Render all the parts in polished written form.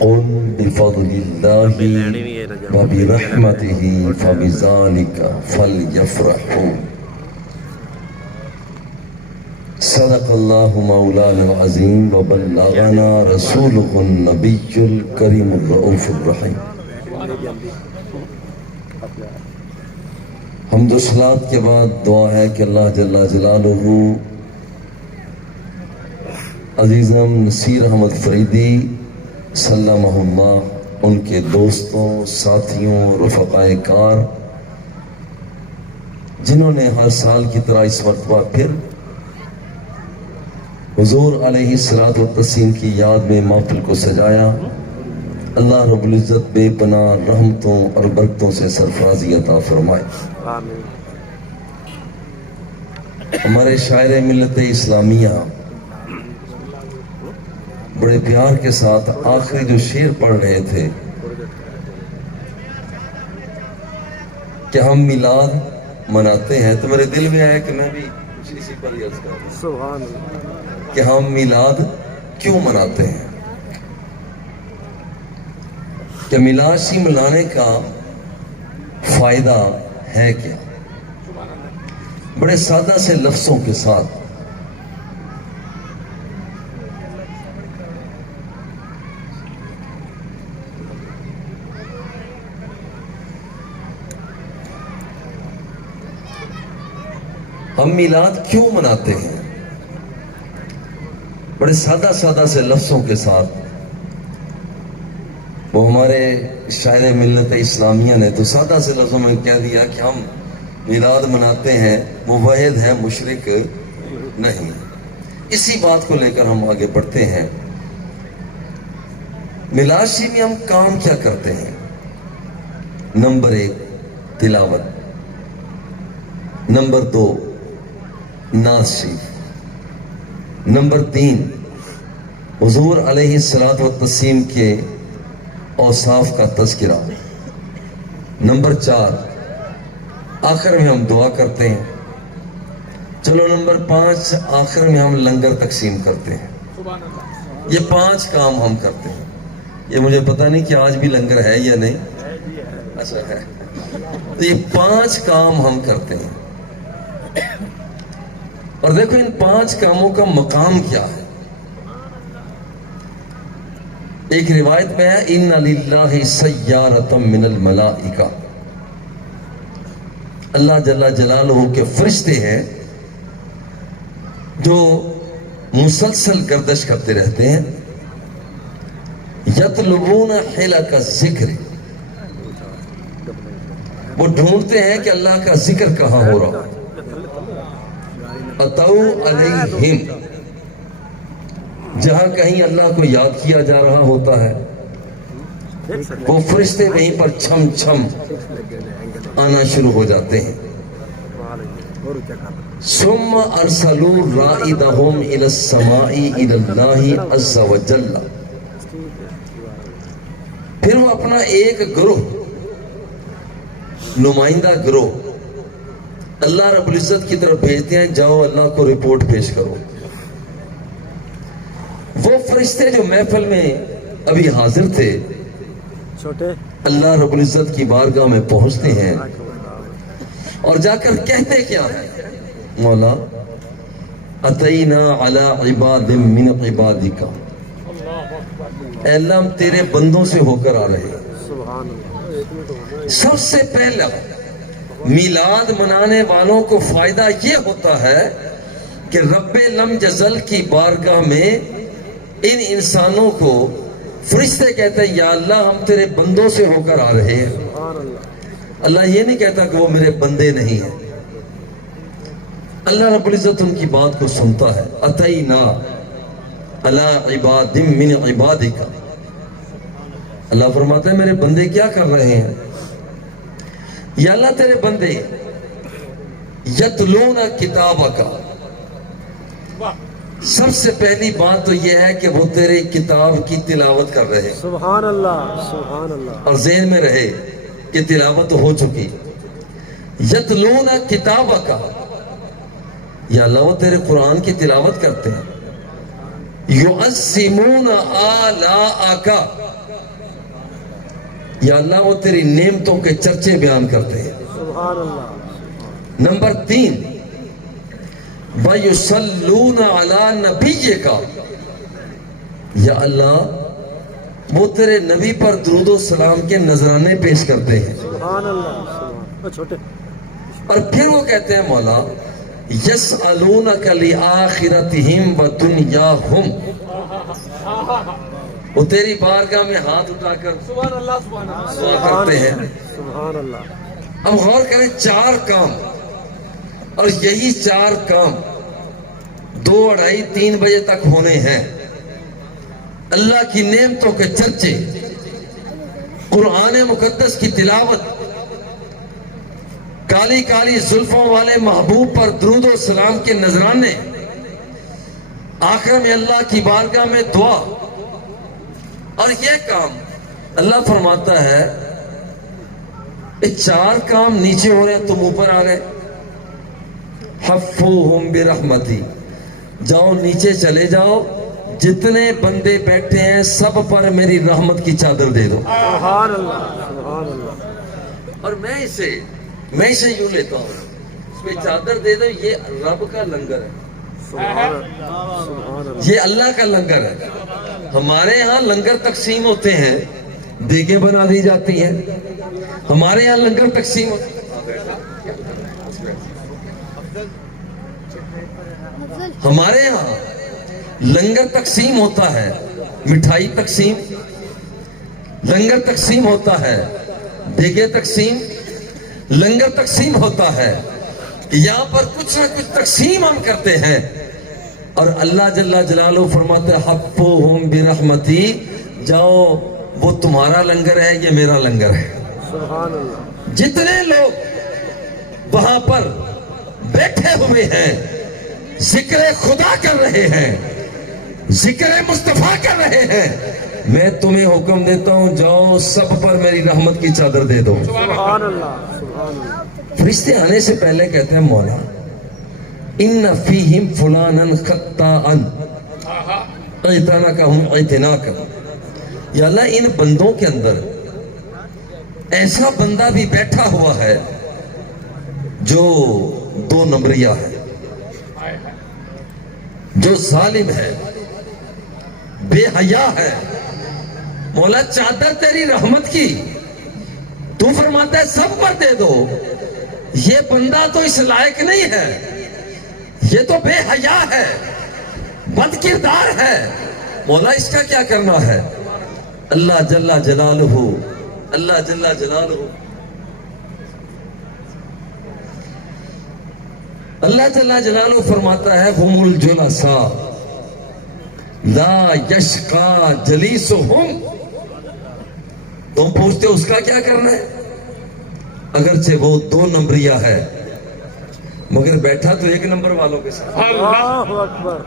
قل بفضل الله وبرحمته فبذلك فليفرحوا صدق اللہ مولانا العظیم وبلغنا رسولہ النبی الکریم الرؤوف الرحیم۔ حمد و صلوات کے بعد دعا ہے کہ اللہ جل جلالہ عزیزم نصیر احمد فریدی سلمہ اللہ، ان کے دوستوں، ساتھیوں، رفقائے کار، جنہوں نے ہر سال کی طرح اس مرتبہ پھر حضور علیہ الصلوۃ والتسلیم کی یاد میں محفل کو سجایا، اللہ رب العزت بے پناہ رحمتوں اور برکتوں سے سرفرازی عطا فرمائے۔ ہمارے شاعر ملت اسلامیہ بڑے پیار کے ساتھ آخری جو شعر پڑھ رہے تھے کہ ہم میلاد مناتے ہیں، تو میرے دل میں آیا کہ میں بھی اسی پر ہی عرض کروں کہ ہم میلاد کیوں مناتے ہیں، کہ میلاد سی منانے کا فائدہ ہے کیا۔ بڑے سادہ سے لفظوں کے ساتھ ہم میلاد کیوں مناتے ہیں، بڑے سادہ سے لفظوں کے ساتھ وہ ہمارے شاعر ملت اسلامیہ نے تو سادہ سے لفظوں میں کہہ دیا کہ ہم میلاد مناتے ہیں، موحد ہے، مشرک نہیں۔ اسی بات کو لے کر ہم آگے بڑھتے ہیں۔ میلاد شریف میں ہم کام کیا کرتے ہیں؟ نمبر 1 تلاوت، نمبر 2 نعت شریف، نمبر 3 حضور علیہ الصلوۃ والتسلیم کے اوصاف کا تذکرہ، نمبر 4 آخر میں ہم دعا کرتے ہیں، چلو نمبر 5 آخر میں ہم لنگر تقسیم کرتے ہیں۔ یہ 5 کام ہم کرتے ہیں۔ یہ مجھے پتہ نہیں کہ آج بھی لنگر ہے یا نہیں، اچھا ہے۔ تو یہ 5 کام ہم کرتے ہیں، اور دیکھو ان 5 کاموں کا مقام کیا ہے۔ ایک روایت میں ہے ان للہ سیارۃ من الملائکہ، اللہ جل جلالہ کے فرشتے ہیں جو مسلسل گردش کرتے رہتے ہیں، یطلبون حلق الذکر، وہ ڈھونڈتے ہیں کہ اللہ کا ذکر کہاں ہو رہا ہے۔ اتو علیہم، جہاں کہیں اللہ کو یاد کیا جا رہا ہوتا ہے وہ فرشتے وہیں پر چھم چھم آنا شروع ہو جاتے ہیں۔ ثم ارسلوا رائدہم الی السماء الی اللہ عز وجل، پھر وہ اپنا ایک گروہ، نمائندہ گروہ اللہ رب العزت کی طرف بھیجتے ہیں، جاؤ اللہ کو رپورٹ پیش کرو۔ وہ فرشتے جو محفل میں ابھی حاضر تھے اللہ رب العزت کی بارگاہ میں پہنچتے ہیں اور جا کر کہتے کیا ہے؟ مولا اتینا علی عباد من عبادک، اے اللہ ہم تیرے بندوں سے ہو کر آ رہے ہیں۔ سب سے پہلا میلاد منانے والوں کو فائدہ یہ ہوتا ہے کہ رب لم یزل کی بارگاہ میں ان انسانوں کو فرشتے کہتے ہیں یا اللہ ہم تیرے بندوں سے ہو کر آ رہے ہیں۔ اللہ یہ نہیں کہتا کہ وہ میرے بندے نہیں ہیں، اللہ رب العزت ان کی بات کو سنتا ہے۔ اتینا علی عباد من عبادک، اللہ فرماتا ہے میرے بندے کیا کر رہے ہیں؟ یا اللہ تیرے بندے یتلون کتابک، سب سے پہلی بات تو یہ ہے کہ وہ تیرے کتاب کی تلاوت کر رہے، سبحان اللہ سبحان اللہ، اور ذہن میں رہے کہ تلاوت تو ہو چکی۔ یتلون کتابک، یا اللہ وہ تیرے قرآن کی تلاوت کرتے ہیں۔ یعظمون آلاءک، یا اللہ وہ تیری نعمتوں کے چرچے بیان کرتے ہیں۔ سبحان اللہ۔ نمبر 3 وَيُصَلُّونَ عَلَىٰ نَبِيِّكَ، یا اللہ وہ تیرے نبی پر درود و سلام کے نذرانے پیش کرتے ہیں۔ سبحان اللہ۔ سبحان چھوٹے۔ اور پھر وہ کہتے ہیں مولا یسألونک لآخرتہم ودنیاہم، وہ تیری بارگاہ میں ہاتھ اٹھا کر سبحان اللہ۔ سبحان اللہ۔ دعا کرتے ہیں۔ سبحان اللہ۔ اب غور کریں 4 کام، اور یہی 4 کام 2، 2:30، 3 بجے تک ہونے ہیں۔ اللہ کی نعمتوں کے چرچے، قرآن مقدس کی تلاوت، کالی کالی زلفوں والے محبوب پر درود و سلام کے نذرانے، آخر میں اللہ کی بارگاہ میں دعا۔ اور یہ کام اللہ فرماتا ہے یہ 4 کام نیچے ہو رہے ہیں، تم اوپر آ گئے۔ حفوہم برحمتی، جاؤ نیچے چلے جاؤ، جتنے بندے بیٹھے ہیں سب پر میری رحمت کی چادر دے دو۔ سبحان اللہ۔ سبحان اللہ۔ اور میں اسے یوں لیتا ہوں، اس پہ چادر دے دو، یہ رب کا لنگر ہے، سبحان اللہ۔ سبحان اللہ۔ یہ اللہ کا لنگر ہے۔ ہمارے ہاں لنگر تقسیم ہوتے ہیں، دیگیں بنا دی جاتی ہیں، ہمارے یہاں لنگر تقسیم ہمارے یہاں لنگر تقسیم ہوتا ہے، مٹھائی تقسیم، لنگر تقسیم ہوتا ہے، دیگیں تقسیم، لنگر تقسیم ہوتا ہے۔ یہاں پر کچھ نہ کچھ تقسیم ہم کرتے ہیں، اور اللہ جل جلالہ فرماتے ہیں حفوہم برحمتی، جاؤ وہ تمہارا لنگر ہے، یہ میرا لنگر ہے۔ سبحان اللہ۔ جتنے لوگ وہاں پر بیٹھے ہوئے ہیں، ذکر خدا کر رہے ہیں، ذکر مصطفیٰ کر رہے ہیں، میں تمہیں حکم دیتا ہوں جاؤ سب پر میری رحمت کی چادر دے دو۔ سبحان اللہ۔ سبحان اللہ۔ فرشتے آنے سے پہلے کہتے ہیں مولا ان فیہم فلانا خطاء اعتناکہم اعتناکا، یا اللہ ان بندوں کے اندر ایسا بندہ بھی بیٹھا ہوا ہے جو 2 نمبریہ ہے، جو ظالم ہے، بے حیا ہے۔ مولا چادر تیری رحمت کی تو فرماتا ہے سب پر دے دو، یہ بندہ تو اس لائق نہیں ہے، یہ تو بے حیا ہے، بد کردار ہے، مولا اس کا کیا کرنا ہے؟ اللہ جل جلالہ، اللہ جل جلالہ، اللہ جل جلالہ فرماتا ہے ہم الجلساء لا یشقا جلیسہم۔ تم پوچھتے ہو اس کا کیا کرنا ہے؟ اگرچہ وہ 2 نمبریہ ہے مگر بیٹھا تو 1 نمبر والوں کے ساتھ۔ اللہ اکبر۔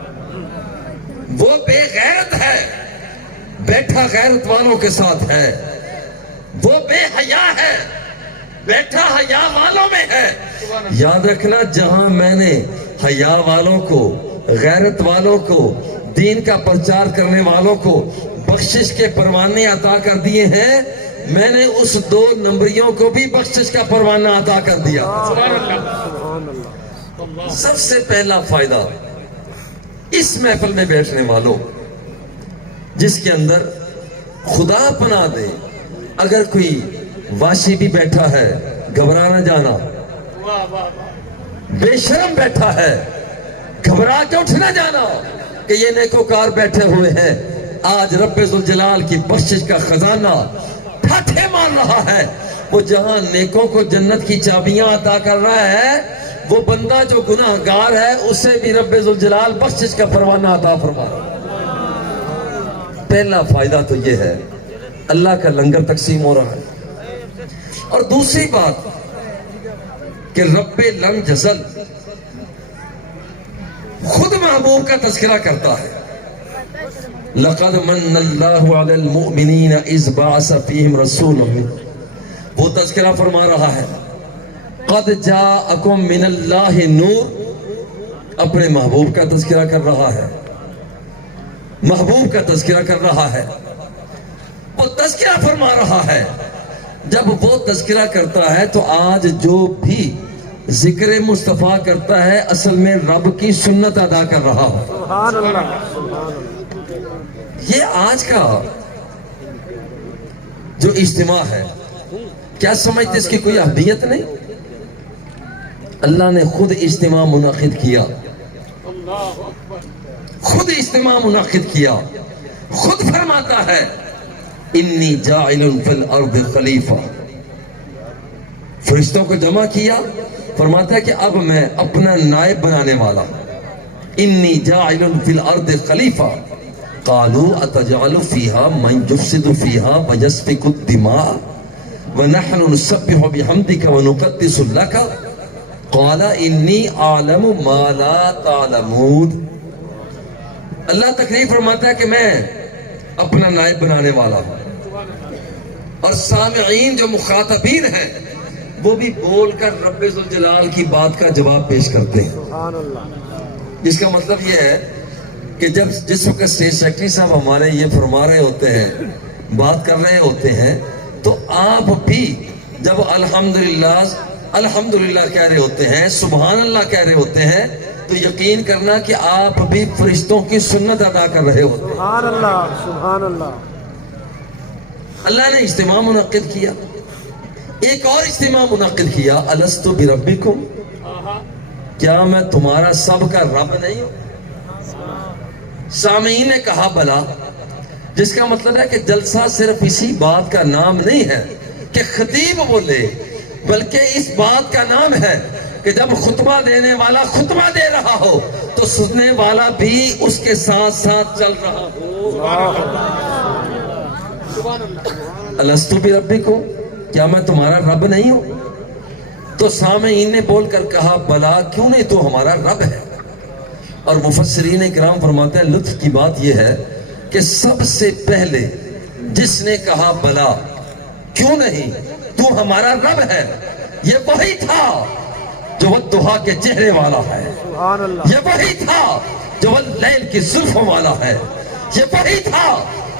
وہ بے غیرت ہے، بیٹھا غیرت والوں کے ساتھ ہے، وہ بے حیا ہے، بیٹھا حیا والوں میں ہے۔ یاد رکھنا جہاں میں نے حیا والوں کو، غیرت والوں کو، دین کا پرچار کرنے والوں کو بخشش کے پروانے عطا کر دیے ہیں، میں نے اس 2 نمبریوں کو بھی بخشش کا پروانہ عطا کر دیا۔ سبحان اللہ۔ سب سے پہلا فائدہ اس محفل میں بیٹھنے والوں، جس کے اندر خدا پناہ دے اگر کوئی واشی بھی بیٹھا ہے گھبرا نہ جانا، بے شرم بیٹھا ہے گھبرا کے اٹھ نہ جانا کہ یہ نیکوکار بیٹھے ہوئے ہیں، آج رب ذوالجلال کی بخشش کا خزانہ ٹھاٹھے مار رہا ہے۔ وہ جہاں نیکوں کو جنت کی چابیاں عطا کر رہا ہے، وہ بندہ جو گناہ گار ہے اسے بھی رب ذوالجلال بخشش کا پروانہ عطا فرما رہا ہے۔ پہلا فائدہ تو یہ ہے اللہ کا لنگر تقسیم ہو رہا ہے۔ اور دوسری بات کہ رب لم یزل خود محبوب کا تذکرہ کرتا ہے، لقد من اللہ علی المؤمنین اذ بعث فیہم رسولا منہم، وہ تذکرہ فرما رہا ہے قد جاءکم من اللہ نور، اپنے محبوب کا تذکرہ کر رہا ہے، محبوب کا تذکرہ کر رہا ہے، وہ تذکرہ فرما رہا ہے جب وہ تذکرہ کرتا ہے تو آج جو بھی ذکر مصطفیٰ کرتا ہے اصل میں رب کی سنت ادا کر رہا ہو. سبحان اللہ سبحان اللہ. یہ آج کا جو اجتماع ہے کیا سمجھتے اس کی کوئی اہمیت نہیں؟ اللہ نے خود اجتماع منعقد کیا, خود اجتماع منعقد کیا, خود فرماتا ہے انی جاعل فی الارض خلیفہ. فرشتوں کو جمع کیا, فرماتا ہے کہ اب میں اپنا نائب بنانے والا ہوں. انی جاعل فی الارض خلیفہ. قالوا اتجعل فیها من یفسد فیها ویسفک الدماء ونحن نسبح بحمدک ونقدس لک قال انی اعلم ما لا تعلمون. اللہ تقریر فرماتا ہے کہ میں اپنا نائب بنانے والا ہوں, اور سامعین جو مخاطبین ہیں وہ بھی بول کر رب ذوالجلال کی بات کا جواب پیش کرتے ہیں. سبحان اللہ. جس کا مطلب یہ ہے کہ جس وقت اسٹیج سیکرٹری صاحب ہمارے یہ فرما رہے ہوتے ہیں, بات کر رہے ہوتے ہیں, تو آپ بھی جب الحمدللہ الحمدللہ کہہ رہے ہوتے ہیں, سبحان اللہ کہہ رہے ہوتے ہیں, تو یقین کرنا کہ آپ بھی فرشتوں کی سنت ادا کر رہے ہوتے ہیں. سبحان اللہ سبحان اللہ. اللہ نے اجتماع منعقد کیا. ایک اور اجتماع منعقد کیا, الست بربکم, کیا میں تمہارا سب کا رب نہیں ہوں؟ سامعین نے کہا بلا. جس کا مطلب ہے کہ جلسہ صرف اسی بات کا نام نہیں ہے کہ خطیب بولے, بلکہ اس بات کا نام ہے کہ جب خطبہ دینے والا خطبہ دے رہا ہو تو سننے والا بھی اس کے ساتھ ساتھ چل رہا ہو. الستو بربکم, کیا میں تمہارا رب نہیں ہوں؟ تو سامعین نے بول کر کہا بلا, کیوں نہیں تو ہمارا رب ہے. اور مفسرین کرام فرماتے ہیں لطف کی بات یہ ہے کہ سب سے پہلے جس نے کہا بلا, کیوں نہیں تو ہمارا رب ہے, یہ وہی تھا جو والضحیٰ کے چہرے والا ہے, سبحان اللہ. یہ وہی تھا جو واللیل کی زلفوں والا ہے, یہ وہی تھا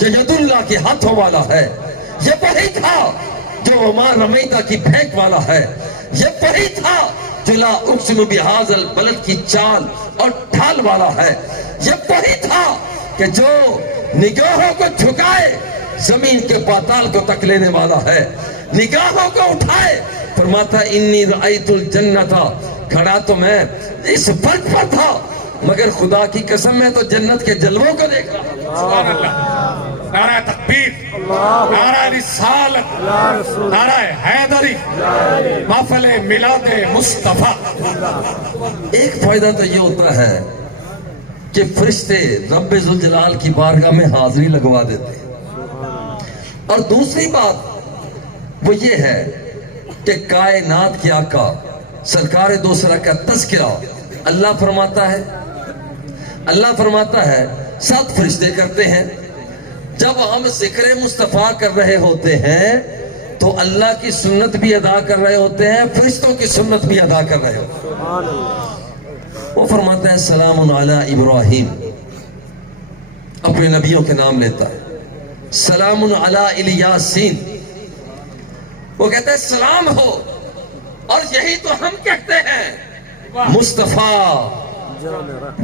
جو ید اللہ کے ہاتھوں والا ہے, یہ وہی تھا جو وما رمیتا کی پھینک والا ہے, یہ وہی تھا جو لا اقسم بہذا البلد کی چال اور ڈھال والا ہے, یہ وہی تھا کہ جو نگاہوں کو جھکائے زمین کے پاتال کو تک لینے والا ہے, نگاہوں کو اٹھائے فرماتا انی رأیت الجنت, کھڑا تو میں اس فرق پر تھا مگر خدا کی قسم میں تو جنت کے جلووں کو دیکھ رہا. سبحان اللہ. نعرہ تکبیر, نعرہ رسالت, نعرہ حیدری, محفل میلاد مصطفیٰ. ایک فائدہ تو یہ ہوتا ہے کہ فرشتے رب ذوالجلال کی بارگاہ میں حاضری لگوا دیتے ہیں, اور دوسری بات وہ یہ ہے کہ کائنات کے آقا سرکار دوسرا کا تذکرہ اللہ فرماتا ہے 7 فرشتے کرتے ہیں. جب ہم ذکر مصطفیٰ کر رہے ہوتے ہیں تو اللہ کی سنت بھی ادا کر رہے ہوتے ہیں, فرشتوں کی سنت بھی ادا کر رہے ہوتے ہیں. سبحان اللہ. وہ فرماتا ہے سلام علی ابراہیم, اپنے نبیوں کے نام لیتا ہے. سلام علی الیاسین, وہ کہتا ہے سلام ہو, اور یہی تو ہم کہتے ہیں مصطفیٰ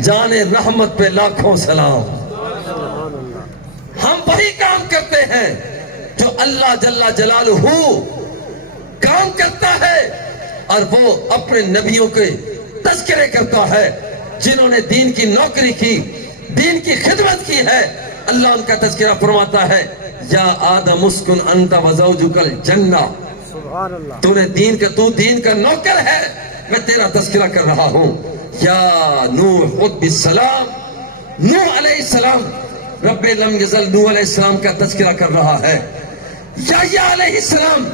جان رحمت پہ لاکھوں سلام. ہم وہی کام کرتے ہیں جو اللہ جل جلالہ کام کرتا ہے, اور وہ اپنے نبیوں کے تذکرے کرتا ہے جنہوں نے دین کی نوکری کی, دین کی خدمت کی ہے. اللہ ان کا تذکرہ فرماتا ہے یا آدم اسکن انت وزوجک الجنہ, سبحان اللہ. تو دین کا نوکر ہے, میں تیرا تذکرہ کر رہا ہوں. یا نوح خود بالسلام, نوح علیہ السلام, رب لم یزل نوح علیہ السلام کا تذکرہ کر رہا ہے. یحییٰ علیہ السلام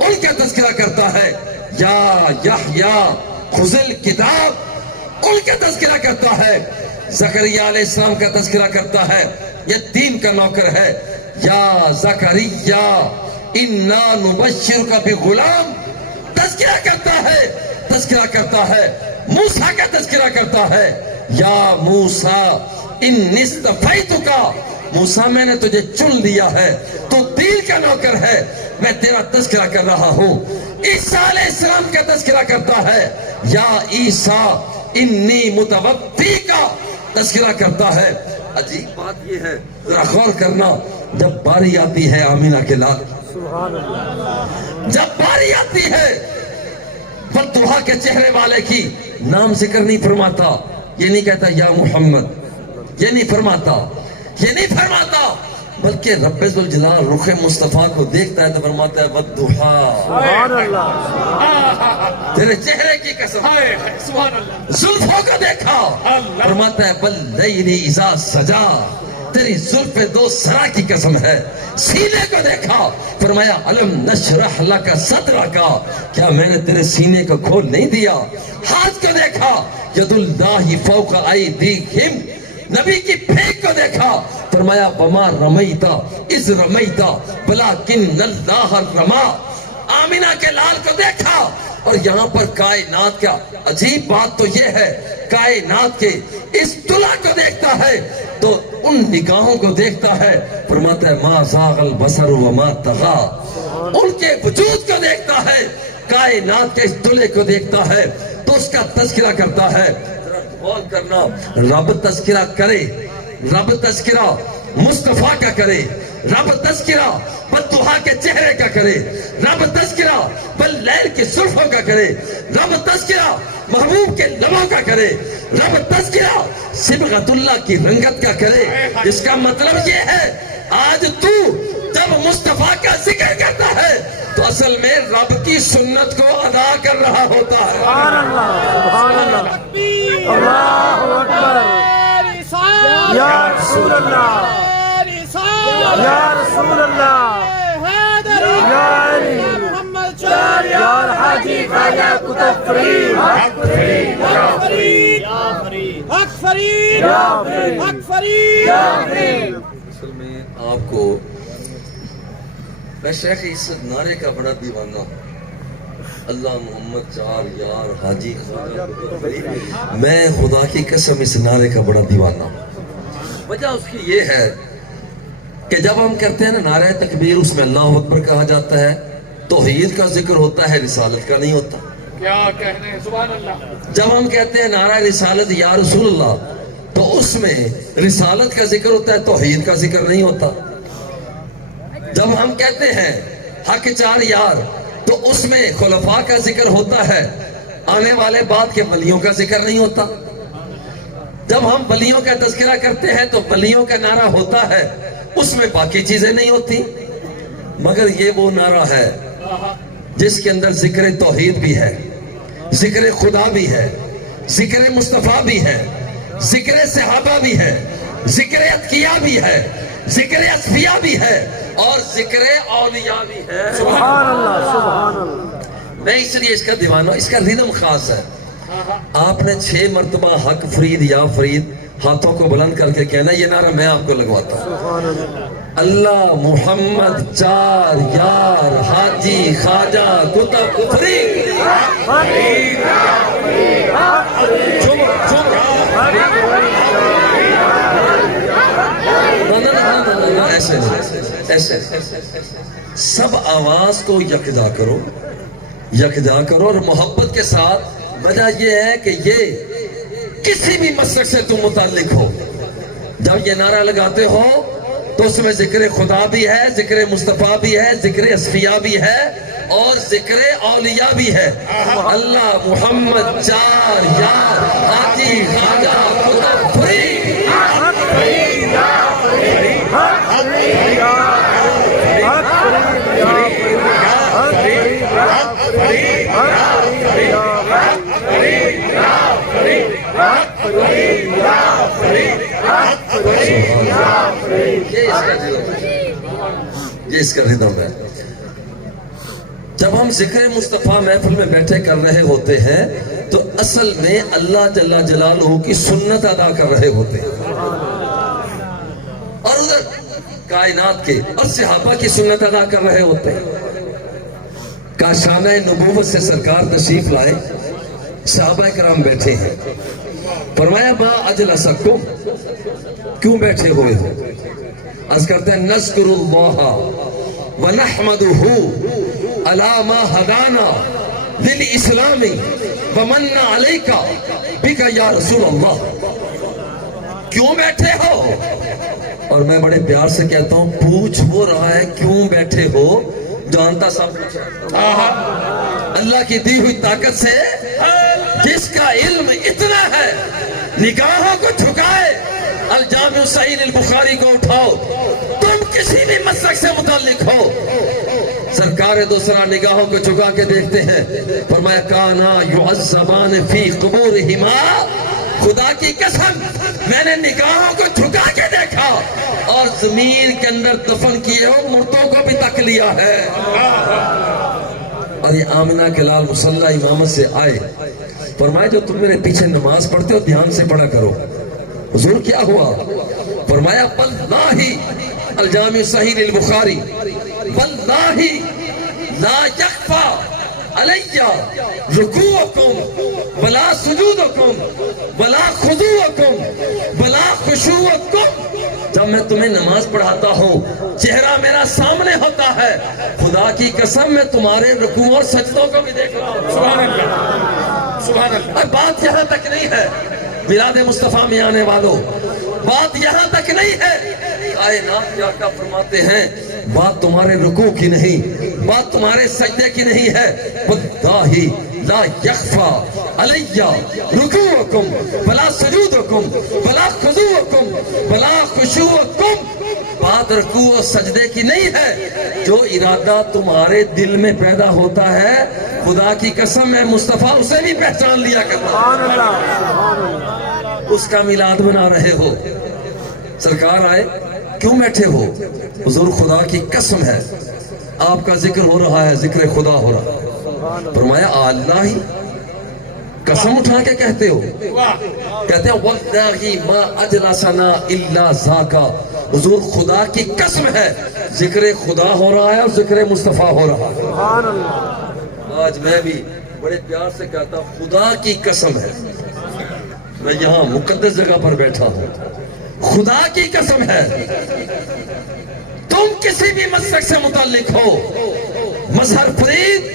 ان کا تذکرہ کرتا ہے. یا یحییٰ خذ الکتاب ان کا تذکرہ کرتا ہے. زکریا علیہ السلام کا تذکرہ کرتا ہے, یہ دین کا نوکر ہے. یا زکریا انا نبشرک بغلام, تذکرہ کرتا ہے. موسیٰ کا تذکرہ کرتا ہے. یا موسیٰ انی اصطفیتک, موسیٰ میں نے تجھے چن لیا ہے، تو دل کا نوکر ہے، میں تیرا تذکرہ کر رہا ہوں۔ عیسیٰ علیہ السلام کا تذکرہ کرتا ہے، یا عیسیٰ انی متوفی کا تذکرہ کرتا ہے۔ عجیب بات یہ ہے، ذرا غور کرنا، جب باری آتی ہے آمینہ کے لال، سبحان اللہ، جب باری آتی ہے بددعا کے چہرے والے کی، نام ذکر نہیں فرماتا، یہ نہیں کہتا یا محمد، یہ نہیں فرماتا، یہ نہیں فرماتا، بلکہ رب ذوالجلال رخ مصطفیٰ کو دیکھتا ہے تو فرماتا ہے بددعا، سبحان اللہ، تیرے چہرے کی قسم، سبحان اللہ، زلفوں کو دیکھا، فرماتا ہے باللیل اذا سجا، تیری زلف دو سرا کی قسم ہے، سینے کو دیکھا، فرمایا علم نشرح لک صدرک، کیا میں نے تیرے سینے کو کھول نہیں دیا، ہاتھ کو دیکھا، ید اللہ فوق ایدیہم، نبی کی پھینک کو دیکھا، فرمایا وما رمیتا اذ رمیتا ولکن اللہ رما، آمینہ کے لال کو دیکھا، اور یہاں پر کائنات کا عجیب بات تو یہ ہے، کائنات کے اس طلع کو دیکھتا ہے تو ان نگاہوں کو دیکھتا ہے، فرماتا ہے ما زاغ البصر وما طغى، ان کے وجود کو دیکھتا ہے، کائنات کے اس طلع کو دیکھتا ہے تو اس کا تذکرہ کرتا ہے۔ غور کرنا، رب تذکرہ کرے، رب تذکرہ مصطفیٰ کا کرے، رب تذکرہ بددعا کے چہرے کا کرے، رب تذکرہ باللیل کی زلفوں کا کرے، رب تذکرہ محبوب کے لبوں کا کرے، رب تذکرہ صبغت اللہ کی رنگت کا کرے، جس کا مطلب یہ ہے آج تو جب مصطفیٰ کا ذکر کرتا ہے تو اصل میں رب کی سنت کو ادا کر رہا ہوتا ہے۔ سبحان اللہ، سبحان اللہ، اللہ اکبر، یا رسول اللہ، یا رسول اللہ، یا علی، یا حاجی خواجہ قطب فرید، حق فرید، حق فرید، حق فرید، حق فرید۔ اصل میں آپ کو میں شیخ اس نعرے کا بڑا دیوانہ ہوں، اللہ محمد چار یار حاجی خواجہ قطب فرید، میں خدا کی قسم اس نعرے کا بڑا دیوانہ ہوں۔ وجہ اس کی یہ ہے کہ جب ہم کرتے ہیں نا نعرہ تکبیر، اس میں اللہ اکبر کہا جاتا ہے، توحید کا ذکر ہوتا ہے، رسالت کا نہیں ہوتا۔ کیا کہنے ہیں، سبحان اللہ، جب ہم کہتے ہیں نعرہ رسالت یا رسول اللہ تو اس میں رسالت کا ذکر ہوتا ہے، توحید کا ذکر نہیں ہوتا۔ جب ہم کہتے ہیں حق چار یار تو اس میں خلفاء کا ذکر ہوتا ہے، آنے والے بعد کے ولیوں کا ذکر نہیں ہوتا۔ جب ہم ولیوں کا تذکرہ کرتے ہیں تو ولیوں کا نعرہ ہوتا ہے، اس میں باقی چیزیں نہیں ہوتی، مگر یہ وہ نعرہ ہے جس کے اندر ذکر توحید بھی ہے، ذکر خدا بھی ہے، ذکر مصطفیٰ بھی ہے، ذکر صحابہ بھی ہے، ذکر اتقیاء بھی ہے، ذکر اصفیاء بھی ہے، اور ذکر اولیاء بھی ہے۔ سبحان اللہ، سبحان اللہ، میں اس لیے اس کا دیوانہ، اس کا ردم خاص ہے۔ آپ نے 6 مرتبہ حق فرید یا فرید ہاتھوں کو بلند کر کے کہنا، یہ نعرہ میں آپ کو لگواتا ہوں، سبحان اللہ، اللہ محمد چار یار حاجی خواجہ قطب فرید، ایسے سب آواز کو یکجا کرو، یکجا کرو اور محبت کے ساتھ۔ وجہ یہ ہے کہ یہ کسی بھی مسلک سے تم متعلق ہو، جب یہ نعرہ لگاتے ہو تو اس میں ذکر خدا بھی ہے، ذکر مصطفیٰ بھی ہے، ذکر اصفیاء بھی ہے، اور ذکر اولیاء بھی ہے۔ اللہ محمد چار یار حاجی خواجہ قطب فرید، حق فرید، یا فرید، حق فرید، یا حق فرید، یا فرید، حق فرید، حق فرید، حق فرید، یا فرید، حق فرید، یا فرید، حق فرید، یا فرید۔ یہ اس کا ردم ہے۔ جب ہم ذکر مصطفیٰ محفل میں بیٹھے کر رہے ہوتے ہیں تو اصل میں اللہ جل جلالہ کی سنت ادا کر رہے ہوتے ہیں، اور ادھر کائنات کے اور صحابہ کی سنت ادا کر رہے ہوتے ہیں۔ کاشانہ نبوت سے سرکار تشریف لائے، صحابہ کرام بیٹھے ہیں، فرمایا ما اجلسکم، کیوں بیٹھے ہوئے ہو؟ عرض کرتے ہیں نذکر اللہ ونحمدہ علی ما ہدانا للاسلام ومن علیکا بک یا رسول اللہ. کیوں بیٹھے ہو؟ اور میں بڑے پیار سے کہتا ہوں پوچھ وہ رہا ہے کیوں بیٹھے ہو، جانتا سب کچھ ہے. اللہ کی دی ہوئی طاقت سے جس کا علم اتنا ہے نگاہوں کو جھکائے. الجامع صحیح البخاری کو اٹھاؤ، تم کسی بھی مسلک سے متعلق ہو، سرکار دوسرا نگاہوں کو جھکا کے دیکھتے ہیں. فرمایا کانا یعذبان فی قبورہما، خدا کی قسم میں نے نگاہوں کو جھکا کے دیکھا اور زمین کے اندر دفن کیے ہو مردوں کو بھی تک لیا ہے. اور یہ آمنہ کے لال مصلی امامت سے آئے، فرمایا جو تم میرے پیچھے نماز پڑھتے ہو دھیان سے پڑھا کرو. حضور کیا ہوا؟ فرمایا واللہ، الجامع صحیح البخاری، واللہ لا یخفی علی رکوعکم ولا سجودکم ولا خضوعکم ولا خشوعکم. جب میں تمہیں نماز پڑھاتا ہوں چہرہ میرا سامنے ہوتا ہے، خدا کی قسم میں تمہارے رکوع اور سجدوں کو بھی دیکھ رہا ہوں. سبحان اللہ سبحان اللہ. اب بات یہاں تک نہیں ہے میلاد مصطفیٰ میں آنے والوں، بات یہاں تک نہیں ہے. کائنات کے آقا فرماتے ہیں بات تمہارے رکوع کی نہیں، بات تمہارے سجدے کی نہیں ہے. واللہ لا یخفی علی رکوعکم ولا سجودکم ولا خضوعکم ولا خشوعکم. بات رکوع و سجدے کی نہیں ہے، جو ارادہ تمہارے دل میں پیدا ہوتا ہے خدا کی قسم ہے مصطفیٰ اسے بھی پہچان لیا کرتا. اس کا میلاد منا رہے ہو. سرکار آئے کیوں بیٹھے ہو؟ حضور خدا کی قسم ہے آپ کا ذکر ہو رہا ہے، ذکر خدا ہو رہا ہے. فرمایا اللہ ہی قسم اٹھا کے کہتے ہو؟ کہتے ہیں واللہ ما اجلسنا الا ذاکا. حضور خدا کی قسم ہے ذکر خدا ہو رہا ہے اور ذکر مصطفیٰ ہو رہا ہے. آج میں بھی بڑے پیار سے کہتا ہوں خدا کی قسم ہے، میں یہاں مقدس جگہ پر بیٹھا ہوں، خدا کی قسم ہے تم کسی بھی مسلک سے متعلق ہو، مظہر فرید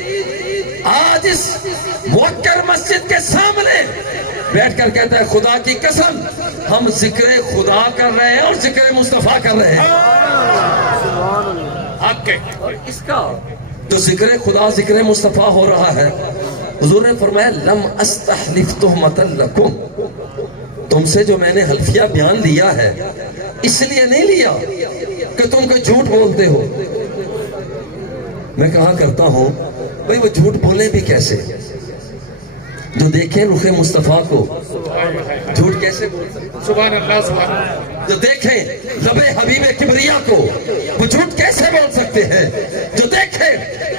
آج اس موقر مسجد کے سامنے بیٹھ کر کہتا ہے خدا کی قسم ہم ذکر خدا کر رہے ہیں اور ذکر مصطفیٰ کر رہے ہیں. اور اس کا جو ذکر خدا ذکر مصطفیٰ ہو رہا ہے، حضور نے فرمایا لم استحلف تہمۃ لکم، تم سے جو میں نے حلفیہ بیان لیا ہے اس لیے نہیں لیا کہ تم کوئی جھوٹ بولتے ہو. میں کہا کرتا ہوں بھئی وہ جھوٹ بولے بھی کیسے؟ جو دیکھیں رخ مصطفیٰ کو جھوٹ کیسے بول سکتے؟ سبحان اللہ سبحان اللہ. جو دیکھیں لب حبیب کبریا کو وہ جھوٹ کیسے بول سکتے ہیں؟ جو دیکھیں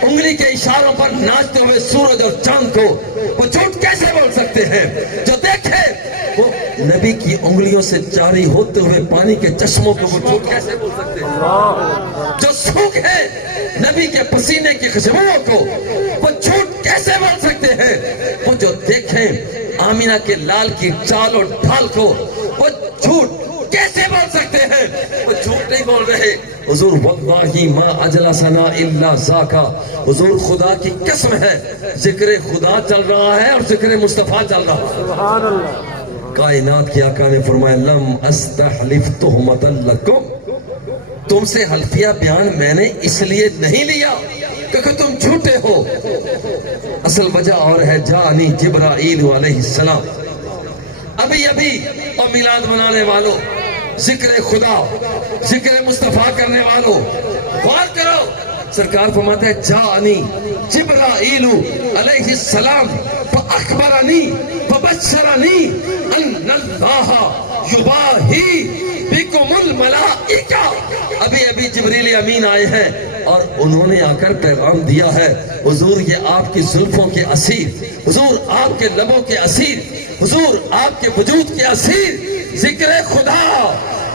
انگلی کے اشاروں پر ناچتے ہوئے سورج اور چاند کو وہ جھوٹ کیسے بول سکتے ہیں؟ جو دیکھیں وہ نبی کی انگلیوں سے جاری ہوتے ہوئے پانی کے چشموں کو وہ جھوٹ کیسے بول سکتے ہیں؟ جو سونگھیں نبی کے پسینے کی خوشبوؤں کو وہ جھوٹ کیسے بول سکتے ہیں؟ وہ جو دیکھیں آمینہ کے لال کی چال اور ڈھال کو وہ جھوٹ کیسے بول سکتے ہیں؟ وہ جھوٹ نہیں بول رہے. حضور واللہ ما اجلسنا الا ذاکا، حضور خدا کی قسم ہے ذکر خدا چل رہا ہے اور ذکر مصطفیٰ چل رہا ہے. سبحان اللہ. کائنات کے آقا نے فرمایا لم استحلف تہمۃ لکم، تم سے حلفیہ بیان میں نے اس لیے نہیں لیا کیونکہ تم جھوٹے ہو. اصل وجہ اور ہے جانی جبرائیل علیہ السلام. ابھی اور میلاد منانے والوں، ذکر خدا ذکر مصطفیٰ کرنے والوں غور کرو. سرکار فرماتے ہیں جانی جبرائیل علیہ السلام فاخبرنی فبشرنی ان اللہ یباہی بکم الملائکہ. ابھی جبریل امین آئے ہیں اور انہوں نے آ کر پیغام دیا ہے حضور یہ آپ کی زلفوں کے اسیر، حضور آپ کے لبوں کے اسیر، حضور آپ کے وجود کے اسیر ذکر خدا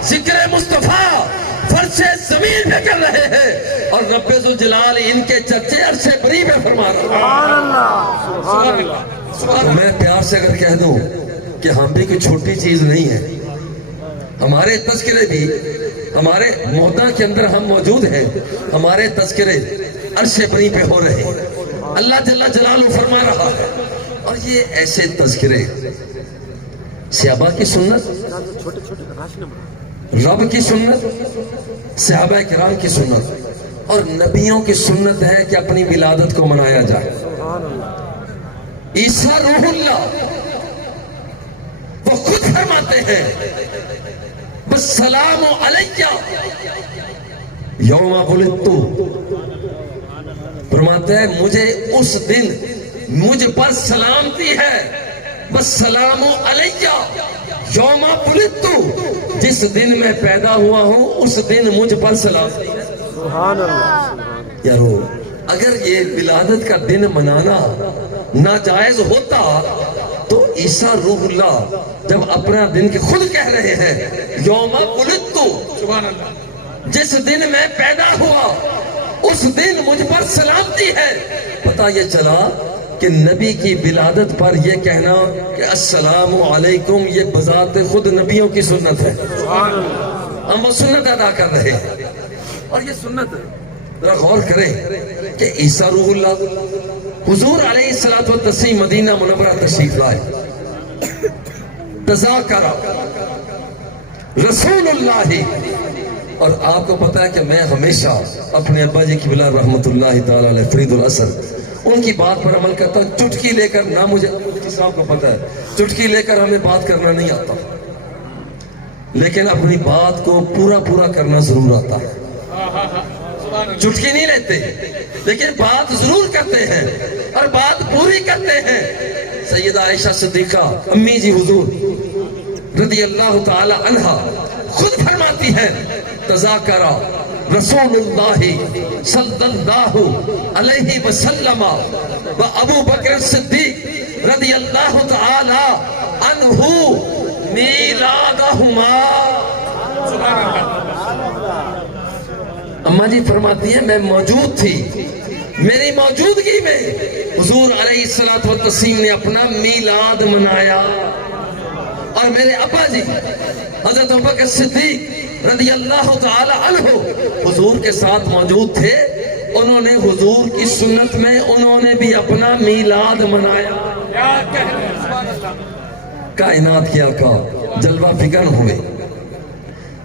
ذکر مصطفیٰ فرش زمین میں کر رہے ہیں اور رب ذوالجلال ان کے چرچے عرش بری میں فرما رہا ہے. میں پیار سے اگر کہہ دوں کہ ہم بھی کوئی چھوٹی چیز نہیں ہے، ہمارے تذکرے بھی ہمارے مودا کے اندر ہم موجود ہیں، ہمارے تذکرے عرش بری پہ ہو رہے ہیں، اللہ جل جلالہ فرما رہا ہے. اور یہ ایسے تذکرے صحابہ کی سنت، رب کی سنت، صحابہ کرام کی سنت اور نبیوں کی سنت ہے کہ اپنی ولادت کو منایا جائے. عیسیٰ روح اللہ وہ خود فرماتے ہیں السلام علیکہ یوم ولدت، فرماتے ہیں مجھے اس دن مجھ پر سلامتی ہے، السلام علیکہ یوم ولدت، جس دن میں پیدا ہوا ہوں اس دن مجھ پر سلامتی ہے. سبحان اللہ. یارو اگر یہ ولادت کا دن منانا ناجائز ہوتا تو عیسیٰ روح اللہ جب اپنا دن کے خود کہہ رہے ہیں یوم ولدت، سبحان اللہ، جس دن میں پیدا ہوا اس دن مجھ پر سلامتی ہے. پتہ یہ چلا کہ نبی کی ولادت پر یہ کہنا کہ السلام علیکم یہ بذات خود نبیوں کی سنت ہے. سبحان اللہ. ہم وہ سنت ادا کر رہے ہیں. اور یہ سنت ذرا غور کریں کہ عیسیٰ روح اللہ حضور علیہ الصلوۃ والتسلیم مدینہ منورہ تشریف لائے، تذاکر رسول اللہ. اور آپ کو پتا ہے کہ میں ہمیشہ اپنے ابا جی قبلہ رحمت اللہ تعالی علیہ فرید الاسر ان کی بات پر عمل کرتا ہوں. چٹکی لے کر نہ مجھے صاحب کو پتا ہے چٹکی لے کر ہمیں بات کرنا نہیں آتا، لیکن اپنی بات کو پورا کرنا ضرور آتا ہے. چٹکی نہیں لیتے لیکن بات ضرور کرتے ہیں اور بات پوری کرتے ہیں. سیدہ عائشہ صدیقہ امی جی حضور رضی اللہ تعالی عنہا خود فرماتی ہیں تذاکر رسول اللہ صلی اللہ علیہ وسلم و ابو بکر صدیق رضی اللہ تعالی عنہ میلادہما. اماں جی فرماتی ہیں میں موجود تھی، میری موجودگی میں حضور علیہ الصلوۃ والتسلیم نے اپنا میلاد منایا. اور میرے ابا جی حضرت ابوبکر صدیق رضی اللہ تعالی عنہ حضور کے ساتھ موجود تھے، انہوں نے حضور کی سنت میں انہوں نے بھی اپنا میلاد منایا. کائنات کے آقا جلوہ فکن ہوئے.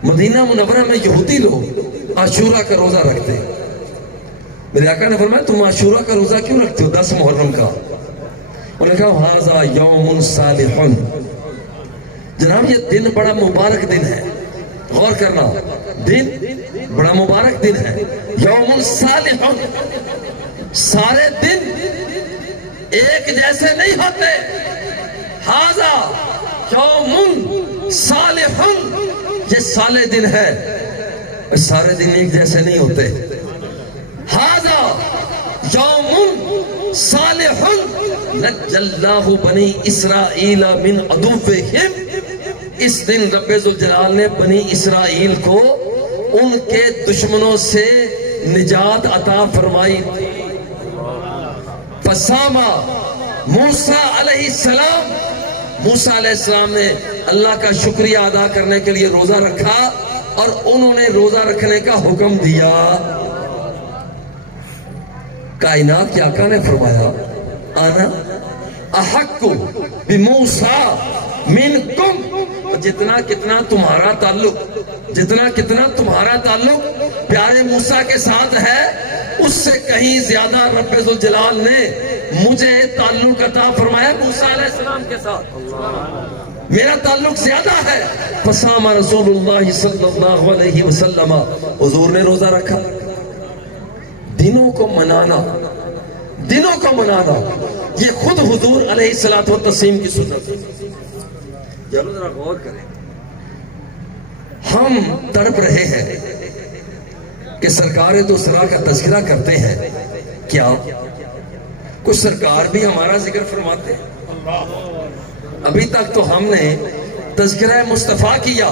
مدینہ منورہ میں یہودی لوگ عاشورہ کا روزہ رکھتے ہیں. میرے آقا نے فرمایا تم عاشورہ کا روزہ کیوں رکھتے ہو 10 محرم کا؟ انہوں نے کہا ھذا یوم صالح، جناب یہ دن بڑا مبارک دن ہے. غور کرنا، دن بڑا مبارک دن ہے. یوم صالح، سارے دن ایک جیسے نہیں ہوتے. ھذا یوم صالح، یہ صالح دن ہے، سارے دن ایک جیسے نہیں ہوتے. ھذا یوم صالح نجی اللہ بنی اسرائیل من عدوہم، اس دن رب ذوالجلال نے بنی اسرائیل کو ان کے دشمنوں سے نجات عطا فرمائی تھی. فصاما موسیٰ علیہ السلام، موسیٰ علیہ السلام نے اللہ کا شکریہ ادا کرنے کے لیے روزہ رکھا اور انہوں نے روزہ رکھنے کا حکم دیا. کائنات کے آقا نے فرمایا انا احق بموسیٰ منکم، جتنا کتنا تمہارا تعلق پیارے موسیٰ کے ساتھ ہے اس سے کہیں زیادہ رب ذوالجلال نے مجھے تعلق عطا فرمایا موسیٰ علیہ السلام کے ساتھ. میرا تعلق زیادہ ہے. فصام رسول اللہ صلی اللہ علیہ وسلم، حضور نے روزہ رکھا. دنوں کو منانا یہ خود حضور علیہ الصلوۃ والتسلیم کی سنت ہے. چلو ذرا غور کریں، ہم تڑپ رہے ہیں کہ سرکار دو سرا کا تذکرہ کرتے ہیں. کیا کچھ سرکار بھی ہمارا ذکر فرماتے ہیں؟ ابھی تک تو ہم نے تذکرہ مصطفیٰ کیا.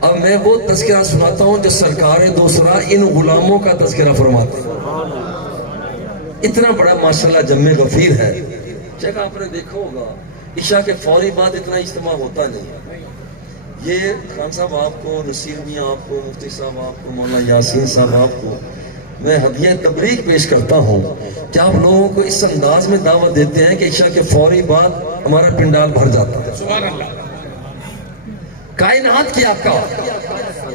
اب میں وہ تذکرہ سناتا ہوں جو سرکار دو سرا ان غلاموں کا تذکرہ فرماتے ہیں. اتنا بڑا ماشاءاللہ جمع غفیر ہے. جگہ آپ نے دیکھا ہوگا عشاء کے فوری بعد اتنا اجتماع ہوتا نہیں. یہ خان صاحب آپ کو، نصیر میاں آپ کو، مفتی صاحب آپ کو، مولانا یاسین صاحب آپ کو میں ہدیہ تبریک پیش کرتا ہوں کہ آپ لوگوں کو اس انداز میں دعوت دیتے ہیں کہ عشاء کے فوری بعد ہمارا پنڈال بھر جاتا ہے. سبحان اللہ. کائنات کی آقا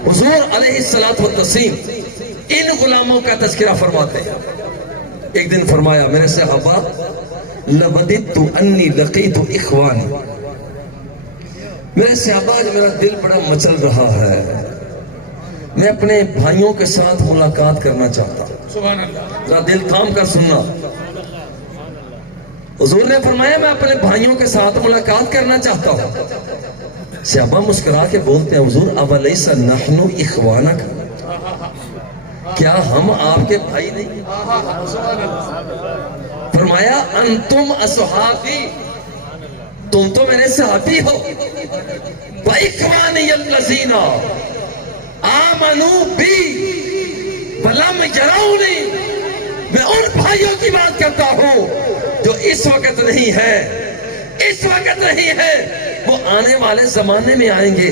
حضور علیہ الصلوۃ والتسلیم ان غلاموں کا تذکرہ فرماتے ہیں. ایک دن فرمایا میرے صحابہ لَوَدِدْتُ أَنِّي لَقِيتُ إِخْوَانِي، میرے صحابہ جو میرا دل بڑا مچل رہا ہے، میں اپنے بھائیوں کے ساتھ ملاقات کرنا چاہتا ہوں. سبحان اللہ. ذرا دل تھام کر سننا. حضور نے فرمایا میں اپنے بھائیوں کے ساتھ ملاقات کرنا چاہتا ہوں. صحابہ مسکرا کے بولتے ہیں حضور اَوَلَيْسَ نَحْنُ إِخْوَانَكَ، کیا ہم آپ کے بھائی نہیں؟ فرمایا انتم اصحابی، تم تو میرے صحابی ہو. وَإِخْوَانِيَ الَّذِينَ آمَنُوا بِي وَلَمْ يَرَوْنِي، میں ان بھائیوں کی بات کرتا ہوں جو اس وقت نہیں ہے، اس وقت نہیں ہے، وہ آنے والے زمانے میں آئیں گے،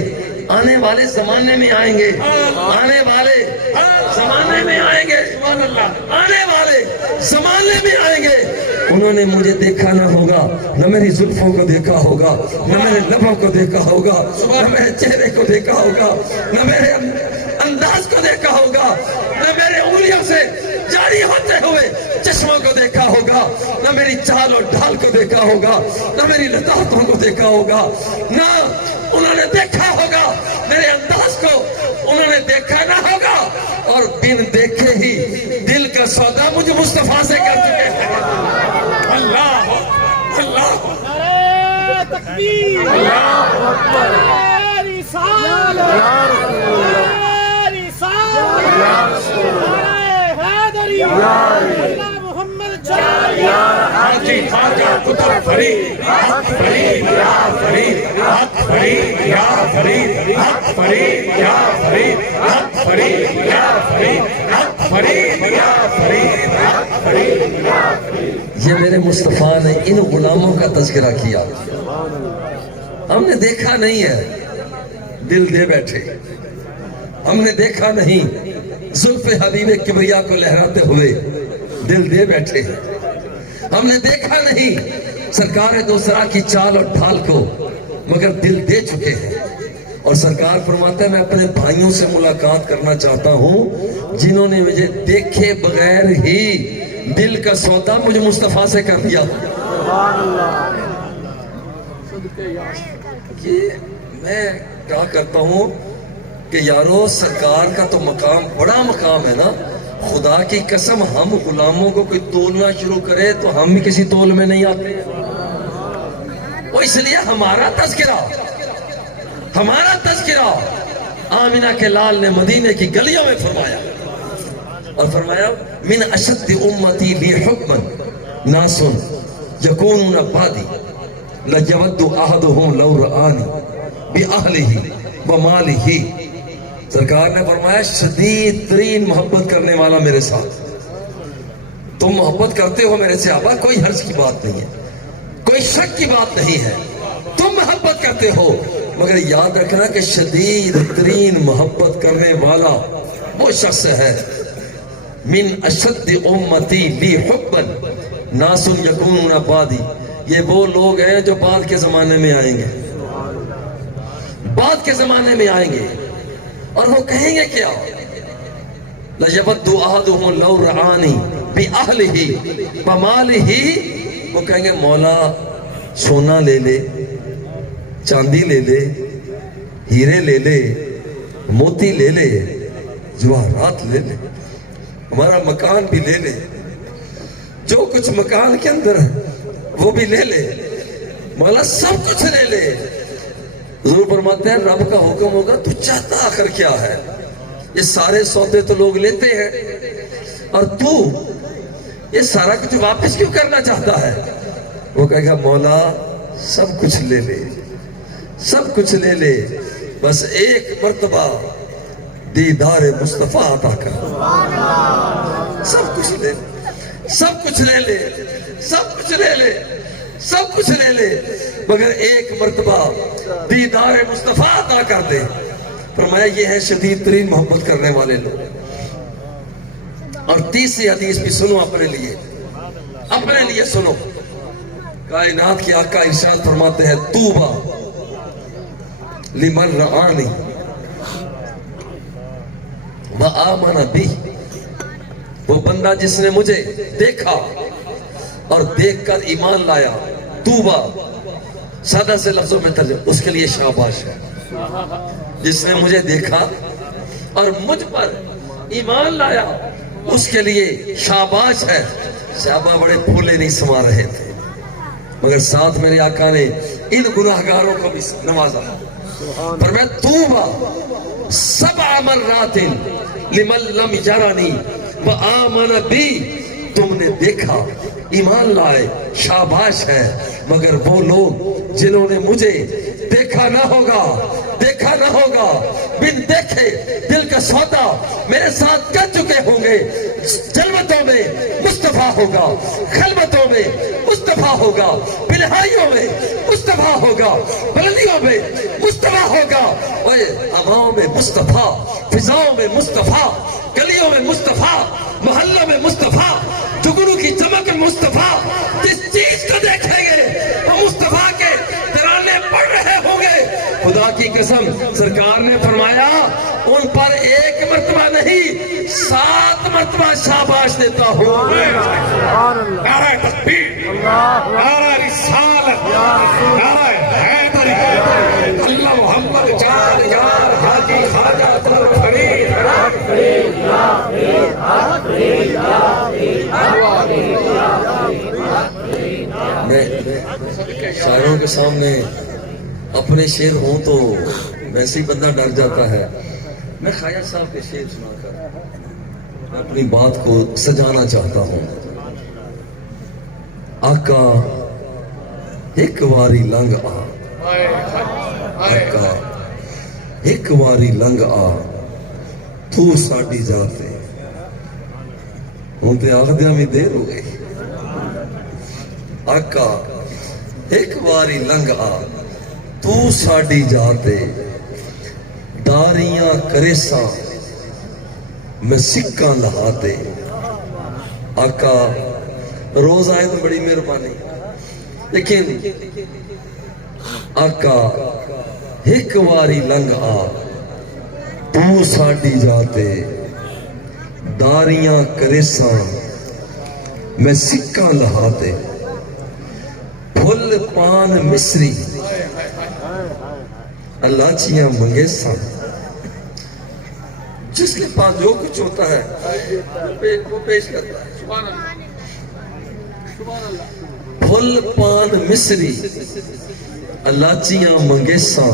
آنے والے زمانے میں آئیں گے، آنے والے زمانے میں آئیں گے، آنے والے زمانے میں آئیں گے. انہوں نے مجھے دیکھا نہ ہوگا، نہ میری زلفوں کو دیکھا ہوگا، نہ میرے لبوں کو دیکھا ہوگا، نہ میرے چہرے کو دیکھا ہوگا، نہ میرے انداز کو دیکھا ہوگا، نہ میرے انگلیوں سے جاری ہوتے ہوئے چشموں کو دیکھا ہوگا، نہ میری چال اور ڈھال کو دیکھا ہوگا، نہ میری لطافتوں کو دیکھا ہوگا، نہ انہوں نے دیکھا ہوگا میرے انداز کو، انہوں نے دیکھا نہ ہوگا. اور بن دیکھے ہی دل کا سودا مجھے مصطفیٰ سے کر چکے ہیں. اللہ اللہ. نعرہ تکبیر، نعرہ رسالت، نعرہ رسالت، نعرہ حیدری، اللہ محمد جاری. حاجی خواجہ قطب فرید، حق فرید یا فرید، حق فرید یا فرید، حق فرید یا فرید، حق فرید یا فرید، حق فرید یا فرید، حق فرید یا فرید. یہ میرے مصطفیٰ نے ان غلاموں کا تذکرہ کیا. ہم نے دیکھا نہیں ہے، دل دے بیٹھے. ہم نے دیکھا نہیں زلف حبیب کبریا کو لہراتے ہوئے، دل دے بیٹھے. ہم نے دیکھا نہیں سرکار دوسرا کی چال اور ڈھال کو، مگر دل دے چکے ہیں. اور سرکار فرماتا ہے میں اپنے بھائیوں سے ملاقات کرنا چاہتا ہوں جنہوں نے مجھے دیکھے بغیر ہی دل کا سودا مجھے مصطفیٰ سے کر دیا. یہ میں کہا کرتا ہوں کہ یارو سرکار کا تو مقام بڑا مقام ہے نا. خدا کی قسم ہم غلاموں کو کوئی تولنا شروع کرے تو ہم بھی کسی تول میں نہیں آتے. وہ اس لیے ہمارا تذکرہ آمینہ کے لال نے مدینے کی گلیوں میں فرمایا، اور فرمایا من اشد امتی لی حکما ناس یکونون بعدی لَيَوَدُّ أَحَدُهُمْ لَوْ رَآنِي بِأَهْلِهِ وَمَالِهِ. سرکار نے فرمایا شدید ترین محبت کرنے والا میرے ساتھ. تم محبت کرتے ہو میرے صحابہ، کوئی حرج کی بات نہیں ہے، کوئی شک کی بات نہیں ہے. تم محبت کرتے ہو، مگر یاد رکھنا کہ شدید ترین محبت کرنے والا وہ شخص ہے من اشد امتی لی حبا ناس یکونون بعدی. یہ وہ لوگ ہیں جو بعد کے زمانے میں آئیں گے، بعد کے زمانے میں آئیں گے. اور وہ کہیں گے کیا؟ لَيَوَدُّ أَحَدُهُمْ لَوْ رَآنِي بِأَهْلِهِ وَمَالِهِ. وہ کہیں گے مولا سونا لے لے، چاندی لے لے، ہیرے لے لے، موتی لے لے، جواہرات لے لے، ہمارا مکان بھی لے لے، جو کچھ مکان کے اندر ہے وہ بھی لے لے، مولا سب کچھ لے لے. حضور فرماتے ہیں رب کا حکم ہوگا تو چاہتا آخر کیا ہے؟ یہ سارے سودے تو لوگ لیتے ہیں، اور تو یہ سارا کچھ واپس کیوں کرنا چاہتا ہے؟ وہ کہے گا مولا سب کچھ لے لے، سب کچھ لے لے، بس ایک مرتبہ دیدار مصطفیٰ عطا کر. سب کچھ لے لے، سب کچھ لے لے، سب کچھ لے لے، سب کچھ لے لے مگر ایک مرتبہ دیدار مصطفیٰ عطا کر دے. فرمایا یہ ہے شدید ترین محبت کرنے والے لوگ. اور تیسری حدیث بھی سنو اپنے لیے سنو. کائنات کے آقا ارشاد فرماتے ہیں توبہ لمن رآنی وآمن بی. وہ بندہ جس نے مجھے دیکھا اور دیکھ کر ایمان لایا. توبہ سادہ سے لفظوں میں ترجمہ، اس کے لیے شاباش ہے. جس نے مجھے دیکھا اور مجھ پر ایمان لایا اس کے لیے شاباش ہے. صحابہ بڑے پھولے نہیں سما رہے تھے مگر ساتھ میرے آقا نے ان گناہگاروں کو بھی نوازا. فرمایا توبہ سبع مرات لمن لم یرنی وآمن بی. تم نے دیکھا ایمان لائے شاباش ہے مگر وہ لوگ جنہوں نے مجھے دیکھا نہ ہوگا بن دیکھے دل کا سودا میرے ساتھ کر چکے ہوں گے. جلوتوں میں مصطفیٰ ہوگا، خلوتوں میں مصطفیٰ ہوگا، بلہائیوں میں مصطفیٰ ہوگا، بلندیوں میں مصطفیٰ ہوگا، ہواؤں میں مصطفیٰ، فضاؤں میں مصطفیٰ، گلیوں میں مصطفیٰ، محلوں میں مصطفیٰ، جگنوں کی چمک میں مصطفیٰ. جس چیز کو دیکھیں گے وہ مصطفیٰ کے ترانے پڑھ رہے ہوں گے. خدا کی قسم سرکار نے فرمایا ان پر ایک مرتبہ نہیں 7 مرتبہ شاباش دیتا ہوں. نعرہ تکبیر، نعرہ رسالت، نعرہ حیدری، اللہ محمد جان یار حاجی خواجہ قطب فرید. میں شاعروں کے سامنے اپنے شعر ہوں تو ویسے ہی بندہ ڈر جاتا ہے. میں خواجہ صاحب کے شعر سنا کر اپنی بات کو سجانا چاہتا ہوں. آقا ایک واری لنگ آ، آقا ایک واری لنگ آ تو ساڈی ذات ہے. ہوں تے آخدیاں میں دیر ہو گئی. آقا ایک واری لنگ آ تو ساڈی ذات ہے. داریاں کریساں میں سکاں لہاتے. آقا روز آئے تو بڑی مہربانی لیکن آقا ایک واری لنگ آ تو ساڈی جاتے. داریاں کریساں میں سکاں لہاتے. پھل پان مصری الائچیاں منگیساں. جس کے پاس جو کچھ ہوتا ہے وہ پیش کرتا ہے. پھل پان مصری الائچیاں منگیساں.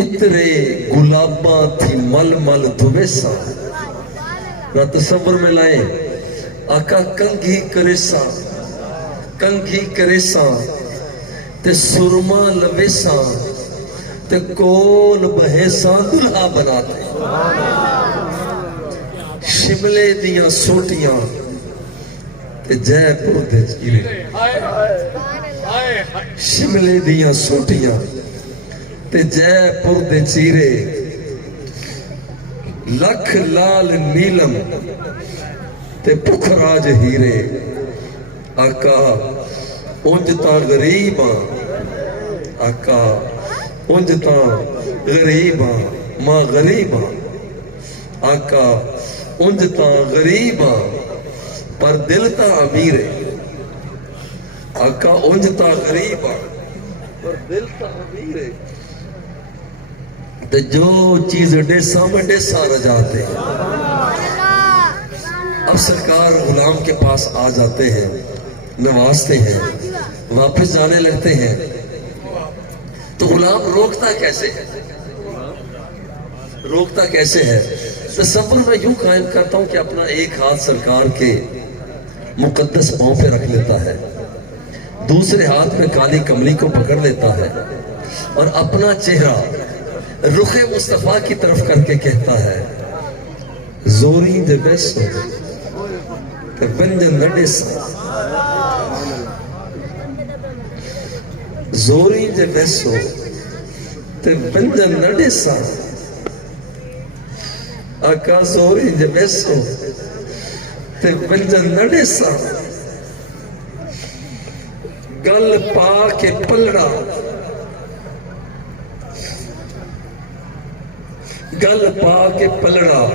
اترے گلاباں تھی مل مل دھویساں. تصور میں لائیں آقا کنگھی کریساں تے سرما لویساں تے کول بہیساں دلہا بناتے. شملے دیاں سوٹیاں تے جے پور دے چیرے. شملے دیاں سوٹیاں تے جے پور دے چیرے. لکھ لال نیلم تے پکھراج ہیرے. آقا اونج تا غریب آقا اونج تا غریب ماں غریب. آقا اونج تا غریب پر دل تا امیر. آقا اونج تا غریب پر دل تا امیر. تو جو چیز ڈیسا میں ڈیسا رجاتے. اب سرکار غلام کے پاس آ جاتے ہیں، نوازتے ہیں، واپس جانے لگتے ہیں تو غلام روکتا کیسے ہے؟ تصور میں یوں قائم کرتا ہوں کہ اپنا ایک ہاتھ سرکار کے مقدس پاؤں پہ رکھ لیتا ہے، دوسرے ہاتھ میں کالی کملی کو پکڑ لیتا ہے اور اپنا چہرہ رخ مصطفیٰ کی طرف کر کے کہتا ہے زوری دے بیسو تے بنجن نڈے سا. زوری جے ویسو تے ونجن نڈے سا آقا زوری جے ویسو تے ونجن نڈے سا گل پا کے پلڑا گل پا کے پلڑا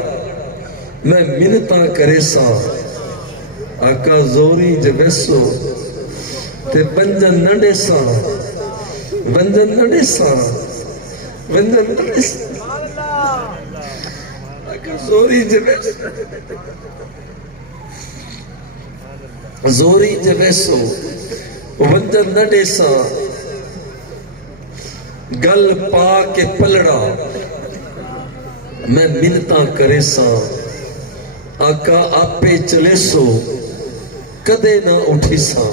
میں منتاں کرے سا آقا زوری جے ویسو تے ونجن نڈے سا ونجن نڈے سا ونجن نڈے سا آقا زوری جے ویسو زوری جے ویسو ونجن نڈے سا گل پا کے پلڑا میں منتاں کرے سا آقا آپے چلے سو کدے نہ اٹھی سا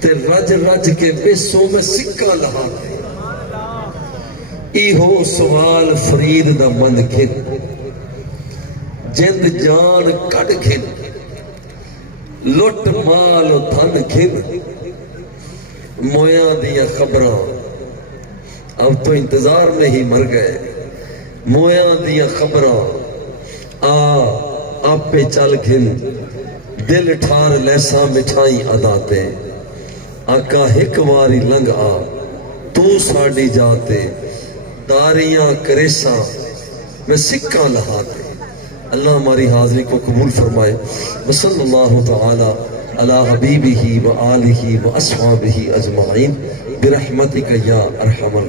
تے رج رج کے بیسوں میں سکا لہا ایہو سوال فرید دا من کھن جند جان کٹ کھن لٹ مال دھن کھن مویاں دیا خبراں اب تو انتظار میں ہی مر گئے مویاں دیا خبراں آپ پہ چل کھن دل ٹھار لیسا مٹھائی اداتے آقا ایک واری لنگ تو ساڑی جاتے داریاں کریسا میں سکا لہاتے اللہ ہماری حاضری کو قبول فرمائے وصلی اللہ تعالی علی حبیبہ و آلہ و اصحابہ اجمعین برحمتک یا ارحم